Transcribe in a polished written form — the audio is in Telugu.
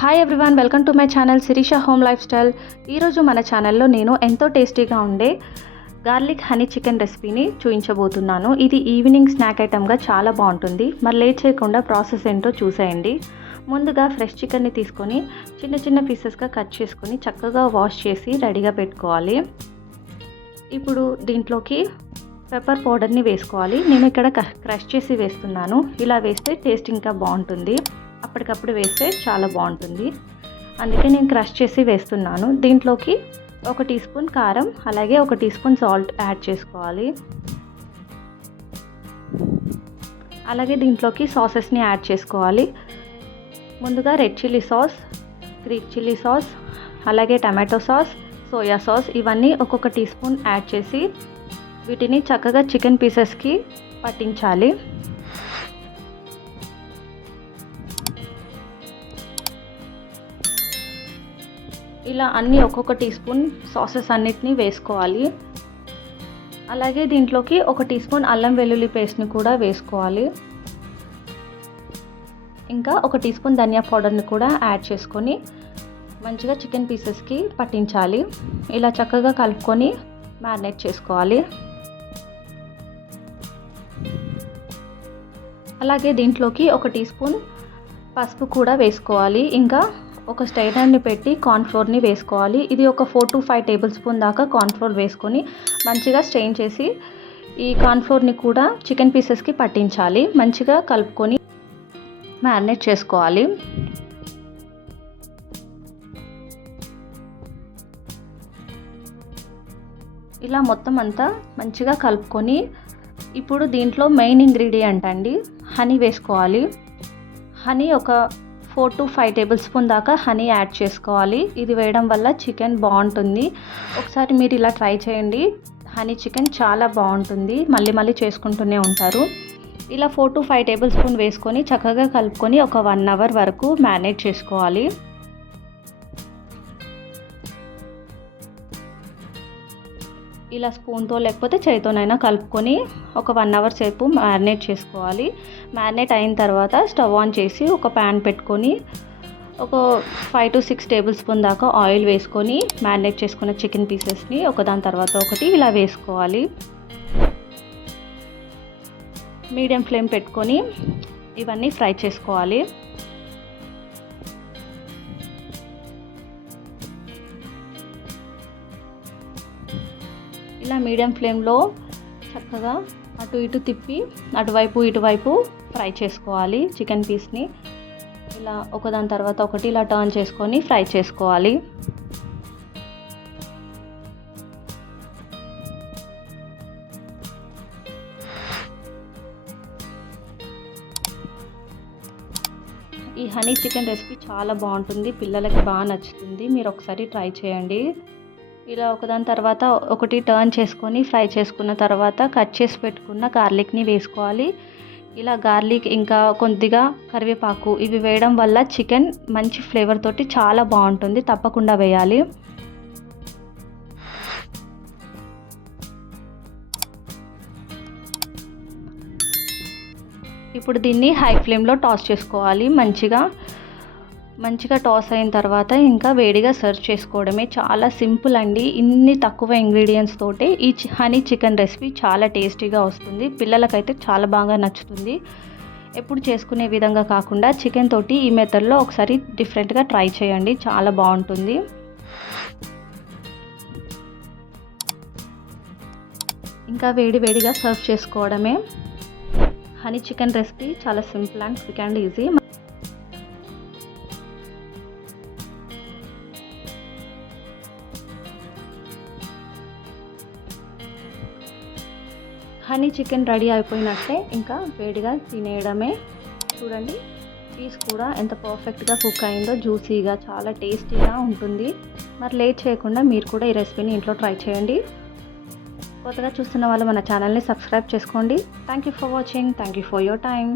Hi everyone, welcome to my channel Sirisha home lifestyle. ఈరోజు మన ఛానల్లో నేను ఎంతో టేస్టీగా ఉండే గార్లిక్ హనీ చికెన్ రెసిపీని చూపించబోతున్నాను. ఇది ఈవినింగ్ స్నాక్ ఐటమ్గా చాలా బాగుంటుంది. మరి లేట్ చేయకుండా ప్రాసెస్ ఏంటో చూసేయండి. ముందుగా ఫ్రెష్ చికెన్ని తీసుకొని చిన్న చిన్న పీసెస్గా కట్ చేసుకొని చక్కగా వాష్ చేసి రెడీగా పెట్టుకోవాలి. ఇప్పుడు దీంట్లోకి పెప్పర్ పౌడర్ని వేసుకోవాలి. నేను ఇక్కడ క్రష్ చేసి వేస్తున్నాను. ఇలా వేస్తే టేస్ట్ ఇంకా బాగుంటుంది. అప్పటికప్పుడు వేస్తే చాలా బాగుంటుంది, అందుకే నేను క్రష్ చేసి వేస్తున్నాను. దీంట్లోకి 1 టీ స్పూన్ కారం, అలాగే 1 టీ స్పూన్ సాల్ట్ యాడ్ చేసుకోవాలి. అలాగే దీంట్లోకి సాసెస్ని యాడ్ చేసుకోవాలి. ముందుగా red chilli sauce, green chilli sauce, అలాగే టమాటో సాస్, సోయా సాస్, ఇవన్నీ ఒక్కొక్క టీ స్పూన్ యాడ్ చేసి వీటిని చక్కగా చికెన్ పీసెస్కి పట్టించాలి. ఇలా అన్నీ ఒక్కొక్క టీ స్పూన్ సాసెస్ అన్నిటినీ వేసుకోవాలి. అలాగే దీంట్లోకి 1 టీ స్పూన్ అల్లం వెల్లుల్లి పేస్ట్ని కూడా వేసుకోవాలి. ఇంకా 1 టీ స్పూన్ ధనియా పౌడర్ని కూడా యాడ్ చేసుకొని మంచిగా చికెన్ పీసెస్కి పట్టించాలి. ఇలా చక్కగా కలుపుకొని మ్యారినేట్ చేసుకోవాలి. అలాగే దీంట్లోకి 1 టీ స్పూన్ పసుపు కూడా వేసుకోవాలి. ఇంకా ఒక స్ట్రైనర్ని పెట్టి కార్న్ఫ్లోర్ని వేసుకోవాలి. ఇది ఒక 4 to 5 టేబుల్ స్పూన్ దాకా కార్న్ఫ్లోర్ వేసుకొని మంచిగా స్ట్రెయిన్ చేసి ఈ కార్న్ఫ్లోర్ని కూడా చికెన్ పీసెస్కి పట్టించాలి. మంచిగా కలుపుకొని మ్యారినేట్ చేసుకోవాలి. ఇలా మొత్తం అంతా మంచిగా కలుపుకొని ఇప్పుడు దీంట్లో మెయిన్ ఇంగ్రీడియంట్ అండి హనీ వేసుకోవాలి. హనీ ఒక 4 to 5 టేబుల్ స్పూన్ దాకా హనీ యాడ్ చేసుకోవాలి. ఇది వేయడం వల్ల చికెన్ బాగుంటుంది. ఒకసారి మీరు ఇలా ట్రై చేయండి. హనీ చికెన్ చాలా బాగుంటుంది, మళ్ళీ మళ్ళీ చేసుకుంటూనే ఉంటారు. ఇలా 4 to 5 టేబుల్ స్పూన్ వేసుకొని చక్కగా కలుపుకొని ఒక 1 అవర్ వరకు మ్యారినేట్ చేసుకోవాలి. ఇలా స్పూన్తో లేకపోతే చేతితోనైనా కలుపుకొని ఒక 1 అవర్ సేపు మ్యారినేట్ చేసుకోవాలి. మ్యారినేట్ అయిన తర్వాత స్టవ్ ఆన్ చేసి ఒక ప్యాన్ పెట్టుకొని ఒక 5 to 6 టేబుల్ స్పూన్ దాకా ఆయిల్ వేసుకొని మ్యారినేట్ చేసుకున్న చికెన్ పీసెస్ని ఒకదాని తర్వాత ఒకటి ఇలా వేసుకోవాలి. మీడియం ఫ్లేమ్ పెట్టుకొని ఇవన్నీ ఫ్రై చేసుకోవాలి. ఇలా మీడియం ఫ్లేమ్లో చక్కగా అటు ఇటు తిప్పి అటువైపు ఇటువైపు ఫ్రై చేసుకోవాలి. చికెన్ పీస్ని ఇలా ఒకదాని తర్వాత ఒకటి ఇలా టర్న్ చేసుకొని ఫ్రై చేసుకోవాలి. ఈ హనీ చికెన్ రెసిపీ చాలా బాగుంటుంది, పిల్లలకి బాగా నచ్చుతుంది. మీరు ఒకసారి ట్రై చేయండి. ఇలా ఒకదాని తర్వాత ఒకటి టర్న్ చేసుకొని ఫ్రై చేసుకున్న తర్వాత కట్ చేసి పెట్టుకున్న గార్లిక్ని వేసుకోవాలి. ఇలా గార్లిక్ ఇంకా కొద్దిగా కరివేపాకు ఇవి వేయడం వల్ల చికెన్ మంచి ఫ్లేవర్ తోటి చాలా బాగుంటుంది, తప్పకుండా వేయాలి. ఇప్పుడు దీన్ని హై ఫ్లేమ్లో టాస్ చేసుకోవాలి. మంచిగా టాస్ అయిన తర్వాత ఇంకా వేడిగా సర్వ్ చేసుకోవడమే. చాలా సింపుల్ అండి. ఇన్ని తక్కువ ఇంగ్రీడియంట్స్ తోటే ఈ హనీ చికెన్ రెసిపీ చాలా టేస్టీగా వస్తుంది. పిల్లలకైతే చాలా బాగా నచ్చుతుంది. ఎప్పుడు చేసుకునే విధంగా కాకుండా చికెన్ తోటి ఈ మెథడ్లో ఒకసారి డిఫరెంట్గా ట్రై చేయండి, చాలా బాగుంటుంది. ఇంకా వేడిగా సర్వ్ చేసుకోవడమే. హనీ చికెన్ రెసిపీ చాలా simple and quick and easy. Honey chicken ready అయిపోయినట్టే, ఇంకా వేడిగా తినేయడమే. చూడండి పీస్ కూడా ఎంత పర్ఫెక్ట్గా కుక్ అయిందో, జ్యూసీగా చాలా టేస్టీగా ఉంటుంది. మరి లేట్ చేయకుండా మీరు కూడా ఈ రెసిపీని ఇంట్లో ట్రై చేయండి. కొత్తగా చూస్తున్న వాళ్ళు మన ఛానల్ని సబ్స్క్రైబ్ చేసుకోండి. Thank you for watching. Thank you for your time.